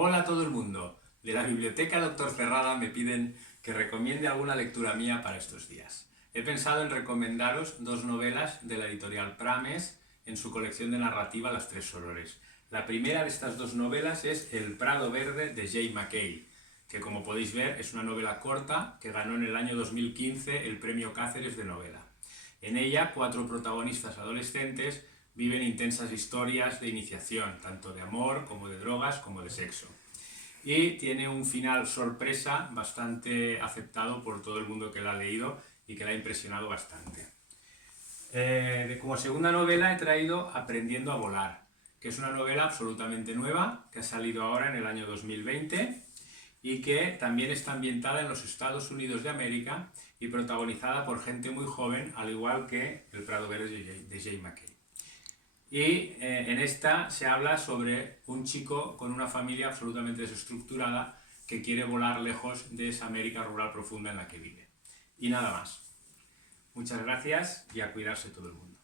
Hola a todo el mundo. De la biblioteca Doctor Cerrada me piden que recomiende alguna lectura mía para estos días. He pensado en recomendaros dos novelas de la editorial Prames en su colección de narrativa Las Tres Sorores. La primera de estas dos novelas es El Prado Verde de Jay McKay, que como podéis ver es una novela corta que ganó en el año 2015 el premio Cáceres de novela. En ella, cuatro protagonistas adolescentes viven intensas historias de iniciación, tanto de amor como de drogas como de sexo. Y tiene un final sorpresa bastante aceptado por todo el mundo que la ha leído y que la ha impresionado bastante. Como segunda novela he traído Aprendiendo a volar, que es una novela absolutamente nueva que ha salido ahora en el año 2020 y que también está ambientada en los Estados Unidos de América y protagonizada por gente muy joven, al igual que El Prado Verde de Jay McKay. Y en esta se habla sobre un chico con una familia absolutamente desestructurada que quiere volar lejos de esa América rural profunda en la que vive. Y nada más. Muchas gracias y a cuidarse todo el mundo.